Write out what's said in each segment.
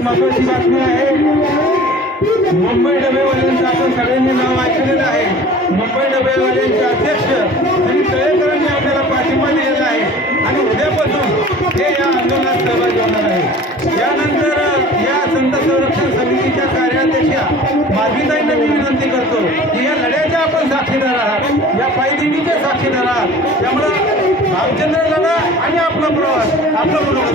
सर्वात महत्वाची बातमी आहे, मुंबई डबेवाल्यांचं आपण सगळ्यांनी नाव ऐकलेलं आहे। मुंबई डबेवाल्यांचे अध्यक्ष श्री तळेकरांनी आपल्याला पाठिंबा दिलेला आहे आणि उद्यापासून ते या आंदोलनात सहभागी होणार आहे। यानंतर या संत संरक्षण समितीच्या कार्याध्यक्षा माधवीताईंना मी विनंती करतो की या लढ्याच्या आपण साक्षीदार आहात, या पायदिंडीचे साक्षीदार आहात, त्यामुळं भावचंद्र लढा आणि आपला प्रवास आपलं बरोबर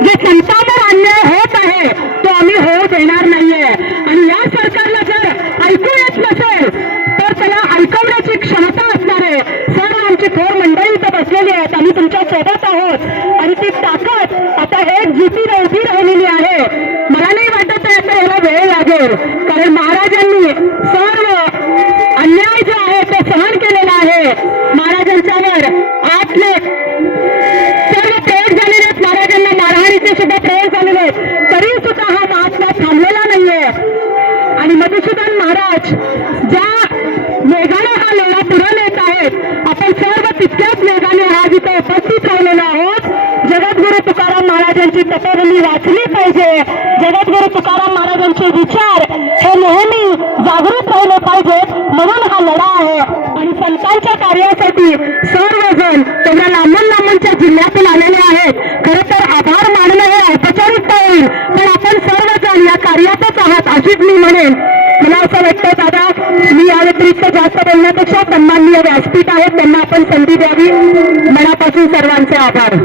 जे संतांवर अन्याय होत आहे तो आम्ही होऊ देणार नाहीये। आणि या सरकारला जर ऐकू येत नसेल तर त्याला ऐकवण्याची क्षमता असणार आहे। सर्व आमची थोर मंडळी इथं बसलेली आहेत, आम्ही तुमच्या सोबत आहोत आणि ती ताकद आता एक जुटीने उभी राहिलेली आहे। मला नाही वाटत आहे आता याला वेळ लागेल, कारण महाराजांनी सर्व अन्याय जो आहे तो सहन केलेला आहे। महाराजांच्यावर आपले सर्व प्रयोग झालेले आहेत, महाराजांना मारहाणीचे सुद्धा प्रयोग झालेले आहेत, तरी सुद्धा हा महात्मा थांबलेला नाहीये। आणि मधुसूदन महाराज ज्या वेगाने हा लढा पुढे नेत आहेत, आपण सर्व तितक्याच वेगाने आज इथे उपस्थित राहिलेलो आहोत। जगद्गुरु तुकाराम महाराजांची तपोवली वाचली पाहिजे, जगद्गुरु तुकाराम महाराजांचे विचार हे नेहमी जागृत राहिले पाहिजेत, म्हणून हा लढा आहे। आणि संतांच्या कार्यासाठी सर्वजण तेवढ्या लांबून लांबूनच्या जिल्ह्यातून आलेले आहेत। खरं तर आभार मानणं हे औपचारिकता होईल, पण आपण सर्वजण या कार्यातच आहात अशीच मी म्हणेन। मला असं वाटतं दादा, मी या व्यतिरिक्त जास्त बोलण्यापेक्षा सन्माननीय व्यासपीठ आहेत त्यांना आपण संधी द्यावी। मनापासून सर्वांचे आभार।